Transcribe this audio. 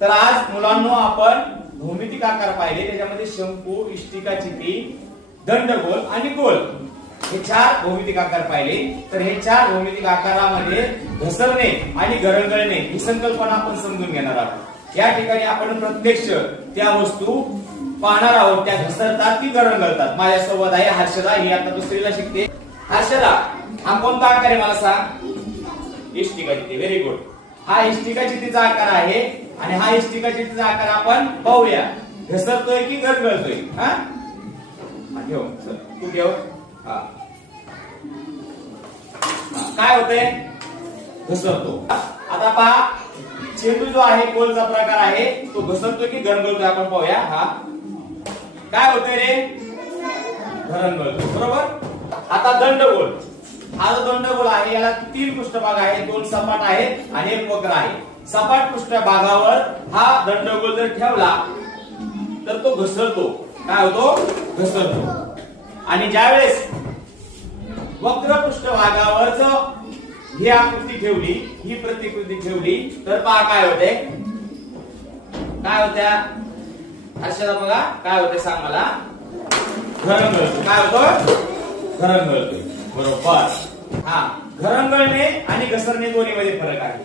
तर आज मुलांनो आपण भौमितिक आकार पाहिले, त्याच्यामध्ये शंकू, इष्टिका, चिती, दंडगोल आणि गोल हे 4 भौमितिक आकार पाहिले. तर हे 4 भौमितिक आकारामध्ये घसरणे आणि घरंगळणे ही संकल्पना आपण समजून घेणार आहोत. या ठिकाणी आपण प्रत्यक्ष त्या वस्तू पाहणार आहोत, त्या घसरतात की घरंगळतात. माझ्यासोबत आहे हर्षदा, ही आता दुसरीला शिकते. हर्षदा, हा कोणता आकार आहे मला सांग? इष्टिका चिती. Very good. हा इष्टिका चितीचा आकार आहे आणि हा इष्टिका चितीचा आकार आपण पाहूया, घसरतोय की घरगळतोय. हा ठेव सर, तू ठेव. हा काय होतंय? घसरतो. आता पहा, चेंडू जो आहे गोलचा प्रकार आहे, तो घसरतोय की घरंगळतोय आपण पाहूया. हा काय होतंय रे? घरंगळतोय. बरोबर. आता दंडगोल, हा जो दंडगोल आहे याला 3 पृष्ठभाग आहेत, 2 सपाट आहेत आणि 1 वक्र आहे. सपाट पृष्ठभागावर हा दंडगोल जर ठेवला तर तो घसरतो. काय होतो? घसरतो. आणि ज्यावेळेस वक्र पृष्ठभागावर ही आकृती ठेवली, ही प्रतिकृती ठेवली, तर पहा काय होते? काय होत्या हर्षदा? बघा काय होते, सांग मला. घरंगळतो. काय होतं? घरंगळतोय. बरोबर. हा, घरंगळणे आणि घसरणे दोन्हीमध्ये फरक आहे.